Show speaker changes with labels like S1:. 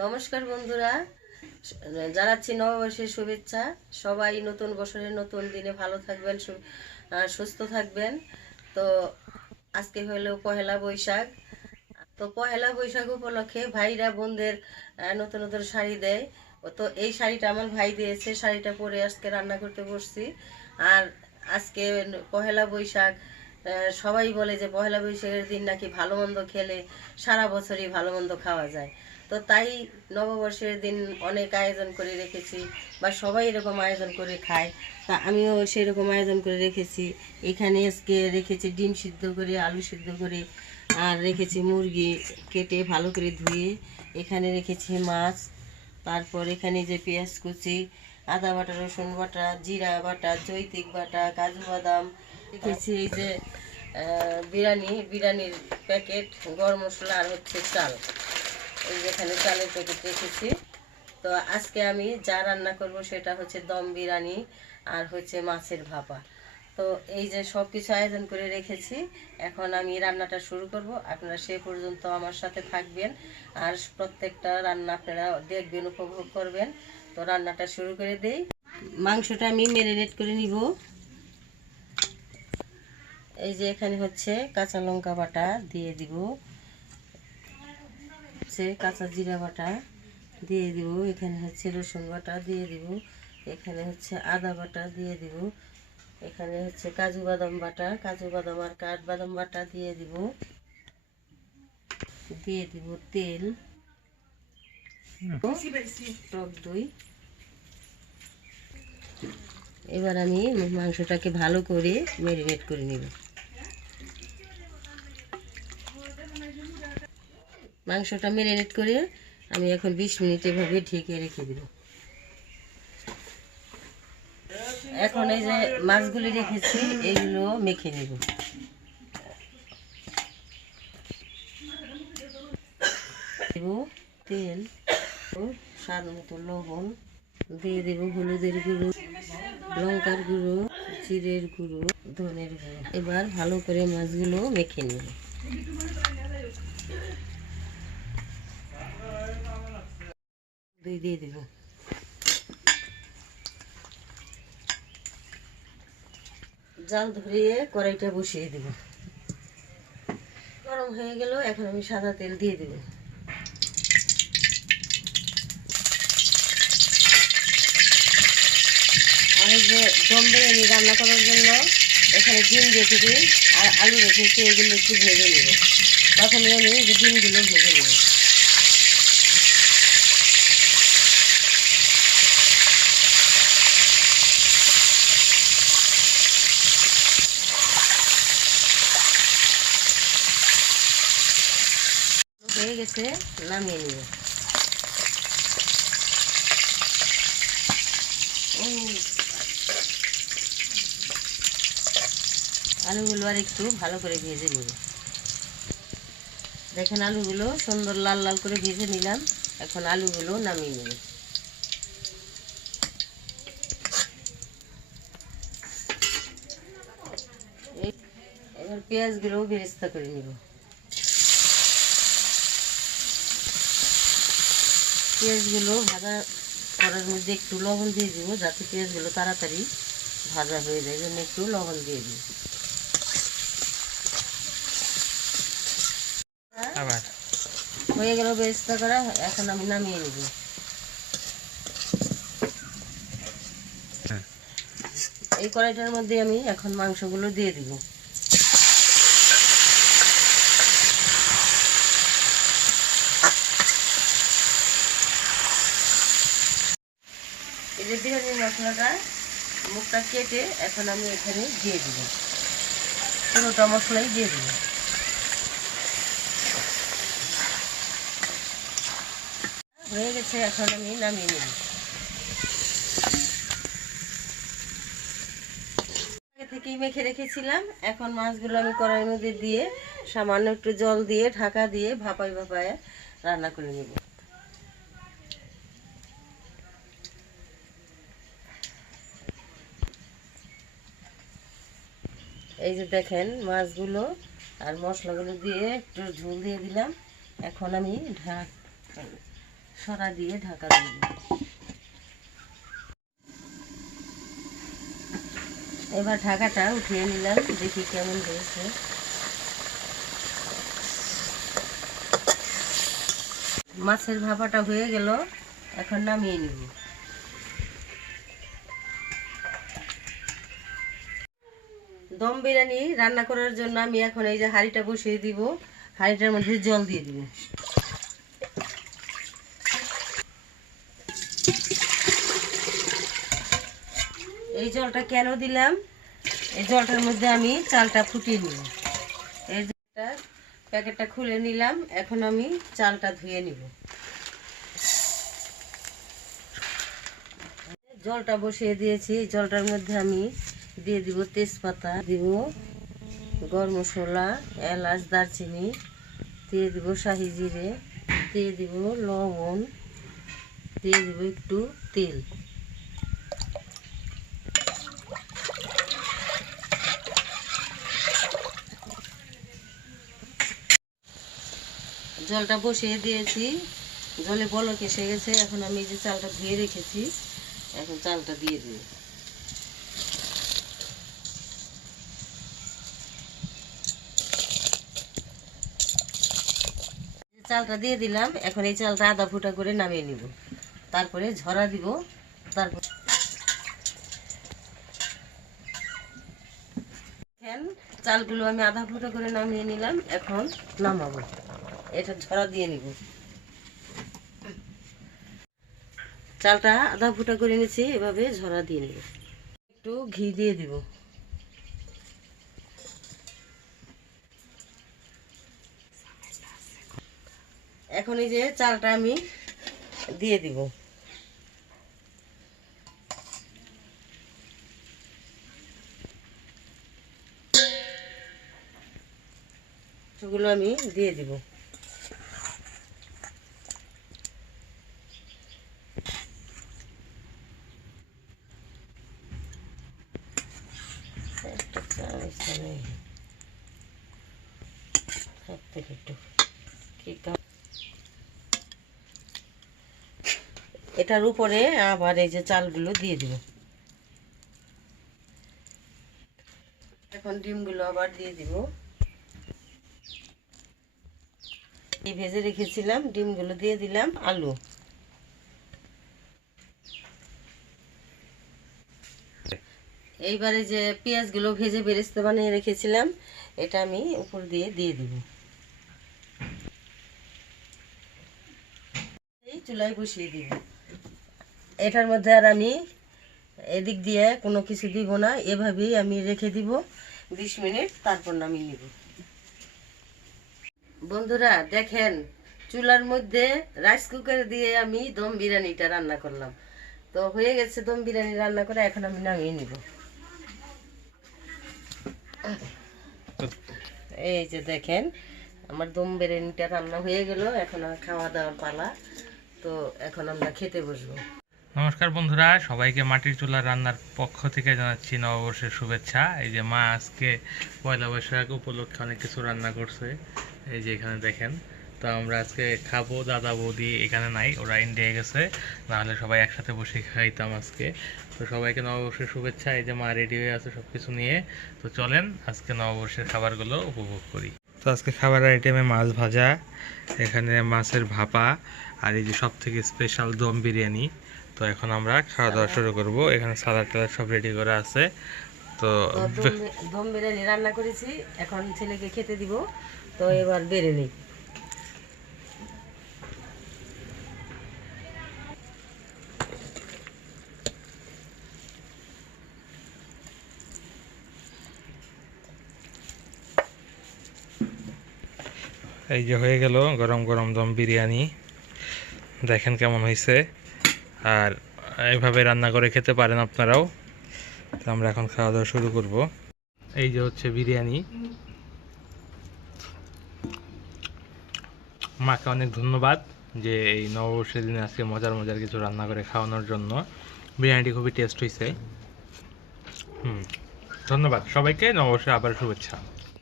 S1: নমস্কার বন্ধুরা। জানাচ্ছি নববর্ষের শুভেচ্ছা। সবাই নতুন বছরের নতুন দিনে ভালো থাকবেন সুস্থ থাকবেন। তো আজকে হলো পহেলা বৈশাখ। তো পহেলা বৈশাখ উপলক্ষে ভাইরা বোনদের নতুন নতুন শাড়ি দেয়। তো এই শাড়িটা আমার ভাই দিয়েছে, শাড়িটা পরে আজকে রান্না করতে বসছি। আর আজকে পহেলা বৈশাখ সবাই বলে যে পহেলা বৈশাখের দিন নাকি ভালো মন্দ খেলে সারা বছরই ভালো মন্দ খাওয়া যায়। তো তাই নববর্ষের দিন অনেক আয়োজন করে রেখেছি বা সবাই এরকম আয়োজন করে খায়। তা আমিও সেরকম আয়োজন করে রেখেছি। এখানে আজকে রেখেছি ডিম সিদ্ধ করে, আলু সিদ্ধ করে, আর রেখেছি মুরগি কেটে ভালো করে ধুয়ে। এখানে রেখেছি মাছ, তারপর এখানে যে পেঁয়াজ কুচি, আদা বাটা, রসুন বাটা, জিরা বাটা, জৈতিক বাটা, কাজু বাদাম। রেখেছি এই যে বিরিয়ানি, বিরিয়ানির প্যাকেট, গরম মশলা আর হচ্ছে চাল। এই যেখানে চালের প্যাকেট রেখেছি। তো আজকে আমি যা রান্না করব সেটা হচ্ছে দম বিরিয়ানি আর হচ্ছে মাছের ভাপা। তো এই যে সব কিছু আয়োজন করে রেখেছি, এখন আমি রান্নাটা শুরু করব। আপনারা সে পর্যন্ত আমার সাথে থাকবেন আর প্রত্যেকটা রান্না আপনারা দেখবেন, উপভোগ করবেন। তো রান্নাটা শুরু করে দেই। মাংসটা আমি ম্যারিনেট করে নিব। এই যে এখানে হচ্ছে কাঁচা লঙ্কা বাটা দিয়ে দিব। হচ্ছে কাঁচা জিরা বাটা দিয়ে দিব এখানে হচ্ছে রসুন বাটা দিয়ে দিব এখানে হচ্ছে আদা বাটা দিয়ে দিব এখানে হচ্ছে কাজু বাদাম বাটা কাজু বাদাম আর কাঠ বাদাম বাটা দিয়ে দিব দিয়ে দিব তেল টক দই। এবার আমি মাংসটাকে ভালো করে ম্যারিনেট করে নেব। মাংসটা ম্যারিনেট করে আমি এখন বিশ মিনিট এভাবে ঢেকে রেখে দেব। এখন এই যে মাছগুলি রেখেছি এইগুলো মেখে নেব। দেব তেল, স্বাদ মতো লবণ, দিয়ে দেব হলুদের গুঁড়ো, লঙ্কার গুঁড়ো, জিরের গুঁড়ো, ধনের গুঁড়ো। এবার ভালো করে মাছগুলো মেখে নেব। দই দিয়ে দেব জাল ধরিয়ে কড়াইটা বসিয়ে দেব। গরম হয়ে গেল, এখন আমি সাদা তেল দিয়ে দেব। আমি যে দম বিরিয়ানি রান্না করার জন্য, এখানে ডিম রেখেছি আর আলু রেখেছি এগুলো একটু ভেজে নেব। তখন আমি ডিমগুলো ভেজে নেব হয়ে গেছে, নামিয়ে নিব। আলুগুলো আর একটু ভালো করে ভেজে নিব। দেখেন আলুগুলো সুন্দর লাল লাল করে ভেজে নিলাম। এখন আলুগুলো নামিয়ে নেব। এবার পেঁয়াজগুলোও বেরেস্তা করে নিব। পেঁয়াজগুলো ভাজা করার মধ্যে একটু লবণ দিয়ে দিব যাতে পেঁয়াজগুলো তাড়াতাড়ি ভাজা হয়ে যায়। জন্য একটু লবণ দিয়ে দিব।
S2: আবার।
S1: হয়ে গেল বেরেস্তা করা এখন আমি নামিয়ে নেব।
S2: হুম।
S1: এই কড়াইটার মধ্যে আমি এখন মাংসগুলো দিয়ে দিব এই যে মশলাটা, মুখটা কেটে এখন আমি এখানে দিয়ে দিব। পুরোটা মশলাই দিয়ে দিব। হয়ে গেছে, এখন আমি নামিয়ে নেব। থেকেই মেখে রেখেছিলাম। এখন মাছগুলো আমি কড়াইয়ের মধ্যে দিয়ে সামান্য একটু জল দিয়ে, ঢাকা দিয়ে ভাপাই ভাপায় রান্না করে নেব। এই যে দেখেন মাছগুলো আর মশলাগুলো দিয়ে একটু ঝোল দিয়ে দিলাম। এখন আমি ঢাক, সরা দিয়ে ঢাকা দেব এবার ঢাকাটা উঠিয়ে নিলাম, দেখি কেমন হয়েছে। মাছের ভাপাটা হয়ে গেল, এখন নামিয়ে নিব। দম বিরিয়ানি রান্না করার জন্য আমি এখন এই যে হাঁড়িটা বসিয়ে দিব। হাঁড়িটার মধ্যে জল দিয়ে দিব। এই জলটা কেন দিলাম? এই জলটার মধ্যে আমি চালটা ফুটিয়ে নিব। এই জলটা প্যাকেটটা খুলে নিলাম। এখন আমি চালটা ধুয়ে নিব। জলটা বসিয়ে দিয়েছি। জলটার মধ্যে আমি দিয়ে দিব তেজপাতা, দিব গরম মশলা, এলাচ, দারচিনি, দিয়ে দিব শাহি জিরে, দিয়ে দিব লবণ, দিয়ে দিব একটু তেল। জলটা বসিয়ে দিয়েছি। জলে বলক এসে গেছে। এখন আমি যে চালটা ধুয়ে রেখেছি। এখন চালটা দিয়ে দিই। চালটা দিয়ে দিলাম। এখন এই চালটা আধা ফুটা করে নামিয়ে নিব। তারপরে ঝরা দিব। তারপর চালগুলো আমি আধা ফুটা করে নামিয়ে নিলাম। এখন নামাবো। এটা ঝরা দিয়ে নিব। চালটা আধা ফুটা করে নিচ্ছি এভাবে ঝরা দিয়ে নিব। একটু ঘি দিয়ে দিব। এখন এই যে চালটা আমি দিয়ে দিব। সেগুলো আমি দিয়ে দিব। একটা চামচ আমি হাত থেকে একটু কি কাম- এটার উপরে আবার এই যে চালগুলো দিয়ে দিব। এখন ডিমগুলো আবার দিয়ে দিব। এই ভেজে রেখেছিলাম, ডিমগুলো দিয়ে দিলাম আলু। এইবারে যে পেঁয়াজগুলো ভেজে বেরেস্তে বানিয়ে রেখেছিলাম, এটা আমি উপর দিয়ে দিয়ে দিব। এই চুলায় বসিয়ে দিব। এটার মধ্যে আর আমি এদিক দিয়ে কোনো কিছু দিব না, এভাবেই আমি রেখে দিব। বিশ মিনিট তারপর নামিয়ে নিব। বন্ধুরা, দেখেন, চুলার মধ্যে রাইস কুকার দিয়ে আমি দম বিরিয়ানিটা রান্না করলাম। তো হয়ে গেছে দম বিরিয়ানি রান্না করে, এখন আমি নামিয়ে নিব। এই যে দেখেন, আমার দম বিরিয়ানিটা রান্না হয়ে গেল, এখন খাওয়া দাওয়ার পালা। তো এখন আমরা খেতে বসবো।
S2: নমস্কার বন্ধুরা, সবাইকে মাটির চুলা রান্নার পক্ষ থেকে জানাচ্ছি নববর্ষের শুভেচ্ছা। এই যে মা আজকে পয়লা বৈশাখ উপলক্ষে অনেক কিছু রান্না করছে, এই যে এখানে দেখেন। তো আমরা আজকে খাব, দাদা বৌদি এখানে নাই, ওরা ইন্ডিয়া গেছে, নাহলে সবাই একসাথে বসে খাইতাম আজকে। তো সবাইকে নববর্ষের শুভেচ্ছা, এই যে মা রেডি হয়ে আছে সব কিছু নিয়ে। তো চলেন, আজকে নববর্ষের খাবারগুলো উপভোগ করি। তো আজকে খাবারের আইটেমে মাছ ভাজা, এখানে মাছের ভাপা, আর এই যে সব থেকে স্পেশাল দম বিরিয়ানি। তো এখন আমরা খাওয়া দাওয়া শুরু করব। এখানে সালাদ টালাদ সব রেডি করা আছে। তো
S1: দম বিরিয়ানি রান্না করেছি। এখন ছেলেকে খেতে দিব। তো এবার বেড়ে নিই।
S2: এই যে হয়ে গেল গরম গরম দম বিরিয়ানি। দেখেন কেমন হয়েছে আর এইভাবে রান্না করে খেতে পারেন আপনারাও। তো আমরা এখন খাওয়া দাওয়া শুরু করব। এই যে হচ্ছে বিরিয়ানি। মাকে অনেক ধন্যবাদ যে এই নববর্ষের দিনে আজকে মজার মজার কিছু রান্না করে খাওয়ানোর জন্য। বিরিয়ানিটি খুবই টেস্ট হয়েছে হুম। ধন্যবাদ সবাইকে নববর্ষে আবার শুভেচ্ছা।